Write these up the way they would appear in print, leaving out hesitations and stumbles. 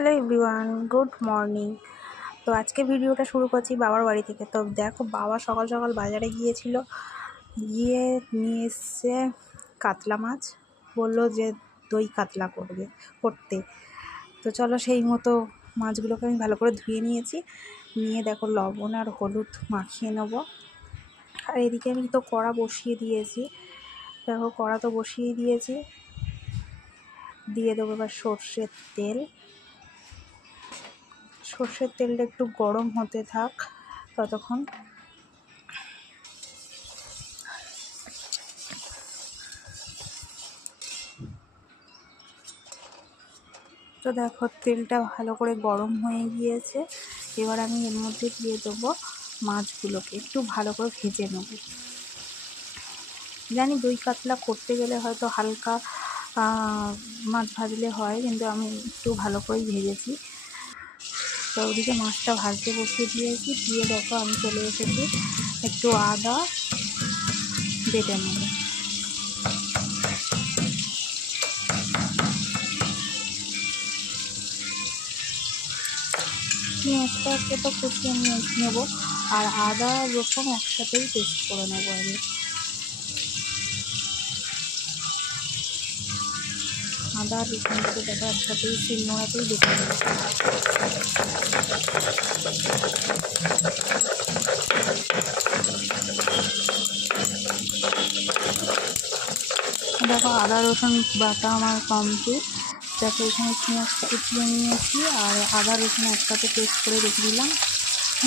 Hello everyone, good morning. তো আজকে ভিডিওটা শুরু করছি বাবার বাড়ি থেকে। তো দেখো, বাবা সকাল সকাল বাজারে গিয়েছিল, গিয়ে নিয়ে এসছে কাতলা মাছ। বললো যে দই কাতলা করতে। তো চলো, সেই মতো মাছগুলোকে আমি ভালো করে ধুয়ে নিয়েছি। নিয়ে দেখো, লবণ আর হলুদ মাখিয়ে নেবো। আর এদিকে আমি তো কড়া বসিয়ে দিয়েছি। দেখো, কড়া তো বসিয়ে দিয়েছি। দিয়ে দেবো এবার সর্ষের তেল। সর্ষের তেলটা একটু গরম হতে থাক ততক্ষণ। তো দেখো, তেলটা ভালো করে গরম হয়ে গিয়েছে। এবার আমি এর মধ্যে দিয়ে দেবো মাছগুলোকে, একটু ভালো করে ভেজে নেব। জানি দই কাতলা করতে গেলে হয়তো হালকা মাছ ভাজলে হয়, কিন্তু আমি একটু ভালো করেই ভেজেছি। তো ওদিকে মাছটা ভাজতে বসিয়ে দিয়েছি। দিয়ে দেখো, আমি চলে এসেছি, একটু আদা বেটে নেব। পেঁয়াজটাকে তো কুচিয়ে নিয়ে নেব, আর আদা রসুন একসাথেই পেস্ট করে নেবো আমি। আদা আর রসুনটাকে দেখো একসাথেই শিলনোড়াতেই বেটে নেব। দেখো, আদা রসুন বাটা আমার কমপ্লিট। দেখো, এখানে পেঁয়াজ কুচিয়ে নিয়েছি আর আদা রসুন একসাথে পেস্ট করে রেখে দিলাম।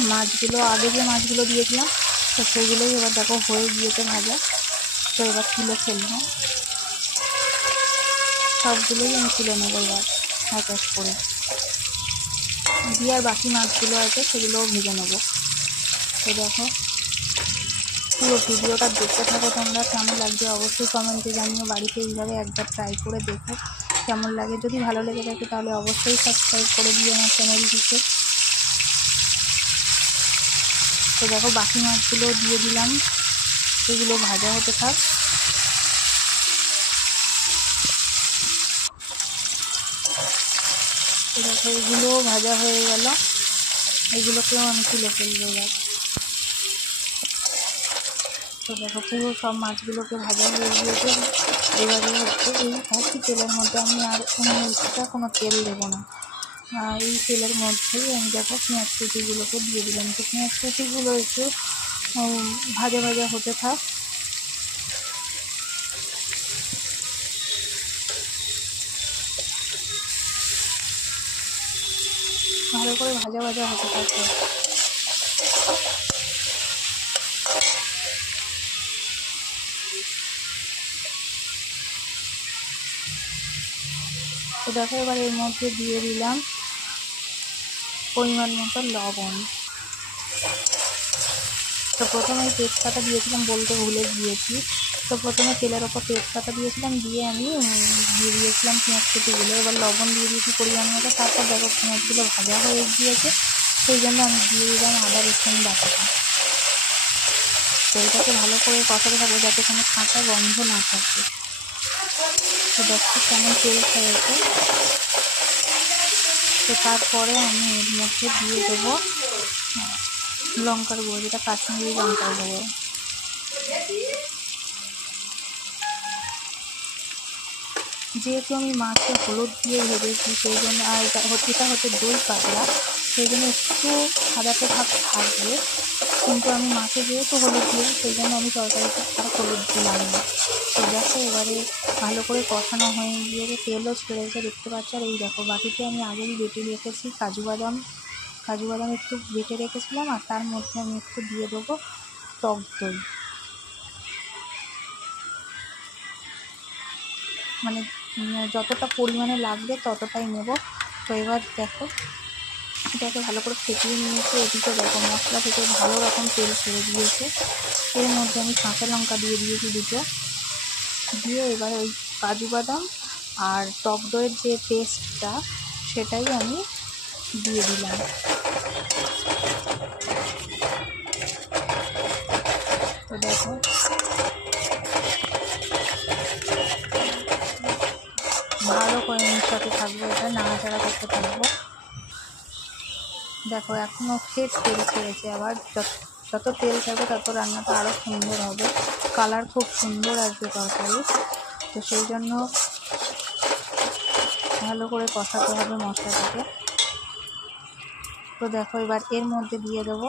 মাছগুলো আগে যে মাছগুলো দিয়েছিলাম, তো সেগুলোই এবার দেখো হয়ে গিয়েছে ভাজা। তো এবার তুলে ফেলবো, সবগুলোই আমি তুলে নেবো এবার এক এক করে। দিয়ে আর বাকি মাছগুলো আছে সেগুলোও ভেজে নেবো। তো দেখো, পুরো ভিডিওটা দেখতে থাকো তোমরা। কেমন লাগছে অবশ্যই কমেন্টে জানিও। বাড়িতে এইভাবে একবার ট্রাই করে দেখো কেমন লাগে। যদি ভালো লেগে থাকে তাহলে অবশ্যই সাবস্ক্রাইব করে দিও আমার চ্যানেলটিকে। তো দেখো, বাকি মাছগুলো দিয়ে দিলাম, সেগুলো ভাজা হতে থাক। তো দেখো, এগুলোও ভাজা হয়ে গেল, এগুলোকেও আমি তুলে ফেলবো এবার। তো দেখো, পুরো সব মাছগুলোকে ভাজা হয়ে গিয়েছে। এবারে হচ্ছে এই একই তেলের মধ্যে আমি আর কোনো এক্সট্রা কোনো তেল দেবো না। এই তেলের মধ্যেই আমি দেখো পেঁয়াজ কুচিগুলোকে দিয়ে দিলাম। তো পেঁয়াজ কুচিগুলো একটু ভাজা ভাজা হতে থাক। ভালো করে ভাজা ভাজা হতে থাকবে। তো দেখো, এবার এর মধ্যে দিয়ে দিলাম পরিমাণ মতো লবণ। তো প্রথমে তেজপাতা দিয়েছিলাম, বলতে ভুলে গিয়েছি। তো প্রথমে তেলের ওপর তেজপাতা দিয়েছিলাম, দিয়ে আমি দিয়ে দিয়েছিলাম পেঁয়াজ কুচিগুলো। এবার লবণ দিয়ে দিয়েছি পরিমাণ মতো। তারপর দেখো, পেঁয়াজগুলো ভাজা হয়ে গিয়েছে, সেই জন্য আমি দিয়ে দিলাম আদা রসুন বাটাটা। তো এটাকে ভালো করে কষাতে থাকবো যাতে কোনো কাঁচা গন্ধ না থাকে। তো দেখো কেমন তেল খেয়েছে। তো তারপরে আমি এর মধ্যে দিয়ে দেবো লঙ্কার গুঁড়ো, যেটা কাশ্মীরি লঙ্কার গুঁড়ো। যেহেতু আমি মাছে হলুদ দিয়ে ভেজেছি, সেই জন্য, আর এটা হচ্ছে দই কাতলা, সেই জন্য একটু সাদাতে ভাব থাকবে। কিন্তু আমি মাছে যেহেতু হলুদ দিই, সেই জন্য আমি তরকারিতে আর হলুদ দিলাম না। তো দেখো, এবারে ভালো করে কষানো হয়ে গিয়েছে, তেলও ছেড়েছে দেখতে পাচ্ছি। আর এই দেখো, বাটিতে আমি আগেই বেটে রেখেছি কাজু বাদাম একটু বেটে রেখেছিলাম। আর তার মধ্যে আমি একটু দিয়ে দেবো টক দই, মানে যতটা পরিমাণে লাগবে ততটাই নেব। তো এবার দেখো, এটাকে ভালো করে ফেটিয়ে নিয়েছি। এদিকে দেখো, মশলা থেকে ভালো রকম তেল ছেড়ে দিয়েছে। এর মধ্যে আমি কাঁচা লঙ্কা দিয়ে দিয়েছি দুটো। দিয়ে এবার ওই কাজু বাদাম আর টক দইয়ের যে পেস্টটা, সেটাই আমি দিয়ে দিলাম। তো দেখো, ভালো করে মিশাতে থাকবো, এটা নাড়াচাড়া করতে থাকবো। দেখো এখনও ফের তেল ছেড়েছে, আবার যত তেল ছাড়বে তত রান্নাটা আরও সুন্দর হবে, কালার খুব সুন্দর আসবে তরকারি। তো সেই জন্য ভালো করে কষাতে হবে মশলাটাকে। তো দেখো এবার এর মধ্যে দিয়ে দেবো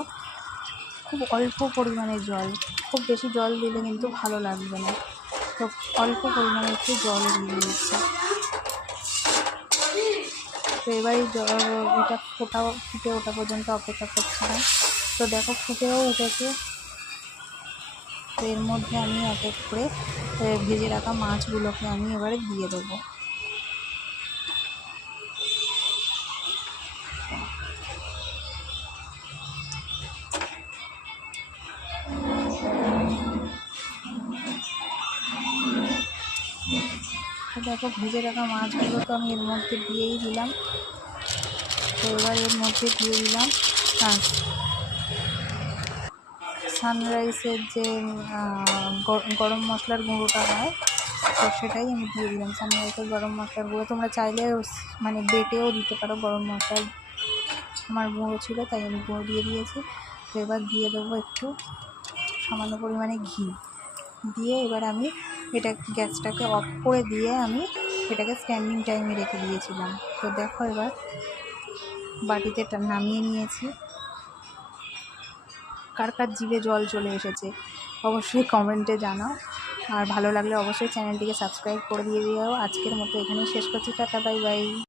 খুব অল্প পরিমাণে জল, খুব বেশি জল দিলে কিন্তু ভালো লাগবে না, তো অল্প পরিমাণে একটু জল দিয়ে দিচ্ছি। তো এবার এটা ফুটে ওঠা পর্যন্ত অপেক্ষা করছিলাম। তো দেখো ফুটেও উঠেছে। তো এর মধ্যে আমি এক এক করে ভেজে রাখা মাছগুলোকে আমি এবারে দিয়ে দেবো। তো দেখো ভেজে রাখা মাছগুলো তো আমি এর মধ্যে দিয়েই দিলাম। তো এবার এর মধ্যে দিয়ে দিলাম সানরাইসের যে গরম মশলার গুঁড়োটা হয়, তো সেটাই আমি দিয়ে দিলাম। সানরাইসের গরম মশলার গুঁড়ো তোমরা চাইলে মানে বেটেও দিতে পারো, গরম মশলার আমার গুঁড়ো ছিল তাই আমি গুঁড়ো দিয়ে দিয়েছি। তো এবার দিয়ে দেবো একটু সামান্য পরিমাণে ঘি দিয়ে এবার আমি এটা গ্যাসটাকে অফ করে দিয়ে আমি এটাকে স্ট্যান্ডিং টাইমে রেখে দিয়েছিলাম। তো দেখো এবার বাটিতে নামিয়ে নিয়েছি। কার কার জিভে জল চলে এসেছে অবশ্যই কমেন্টে জানাও, আর ভালো লাগলে অবশ্যই চ্যানেলটিকে সাবস্ক্রাইব করে দিয়ে দিও। আজকের মতো এখানেই শেষ করছি, টাটা বাই বাই।